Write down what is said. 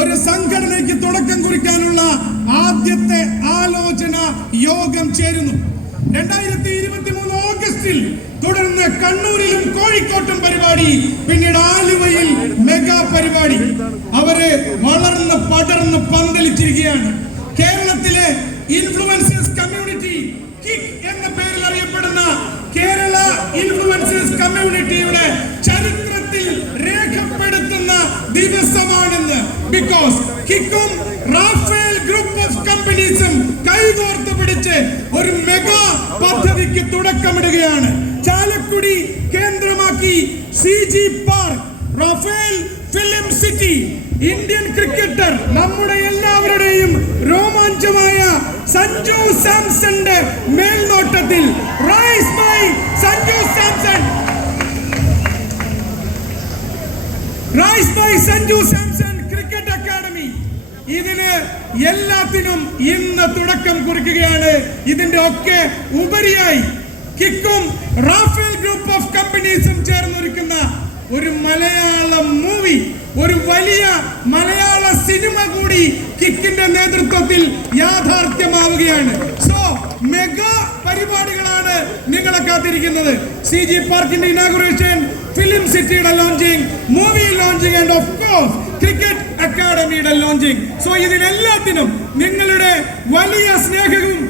ഒരു സംഘടനയ്ക്ക് തുടക്കം കുറിക്കാനുള്ള ആദ്യത്തെ ആലോചന യോഗം ചേരുന്നു. രണ്ടായിരത്തി ഇരുപത്തി മൂന്ന് ഓഗസ്റ്റിൽ തുടർന്ന് കണ്ണൂരിലും കോഴിക്കോട്ടും പരിപാടി പിന്നീട് ആലുവയിൽ മെഗാ പരിപാടി. അവർ വളർന്ന് പടർന്ന് പന്തലിച്ചിരിക്കുകയാണ്. കേരളത്തിലെ ഇൻഫ്ലുവൻസേഴ്സ് കമ്മ്യൂണിറ്റി കിക്ക് എന്ന പേരിൽ അറിയപ്പെടുന്ന കേരള ഇൻഫ്ലുവൻസേഴ്സ് കമ്മ്യൂണിറ്റിയുടെ ചരിത്രത്തിൽ രേഖപ്പെടുത്തുന്ന ദിവസമാണെന്ന് ബിക്കോസ് കിക്കും റാഫേൽ ഗ്രൂപ്പ് ഓഫ് കമ്പനീസും കൈകോർത്ത് പിടിച്ച് ഒരു മെഗാ പദ്ധതിക്ക് തുടക്കമിടുകയാണ്. ചാലക്കുടി കേന്ദ്രമാക്കി C G park Rafael film city Indian cricketer നമ്മുടെ എല്ലാവരുടെയും രോമാഞ്ചമായ സഞ്ജു സാംസന്റെ മേൽനോട്ടത്തിൽ. Rise by Sanju Samson. Rise by Sanju Samson. എല്ലാത്തിനും ഇന്ന് തുടക്കം കുറിക്കുകയാണ്. ഇതിന്റെ ഒക്കെ ഉപരിയായി കിക്കും റാഫേൽ ഗ്രൂപ്പ് ഓഫ് കമ്പനീസും ചേർന്നൊരുക്കുന്ന ഒരു മലയാള മൂവി ഒരു വലിയ മലയാള സിനിമ കൂടി കിക്കിന്റെ നേതൃത്വത്തിൽ യാഥാർത്ഥ്യമാവുകയാണ്. സോ മെഗാ പരിപാടികളാണ് നിങ്ങളെ കാത്തിരിക്കുന്നത്. സി ജി പാർക്കിന്റെ ഇനാഗുറേഷൻ ഫിലിം സിറ്റിയുടെ launching movie launching and of course cricket അക്കാദമിയുടെ ലോഞ്ചിങ് സോ ഇതിനെല്ലാത്തിനും നിങ്ങളുടെ വലിയ സ്നേഹവും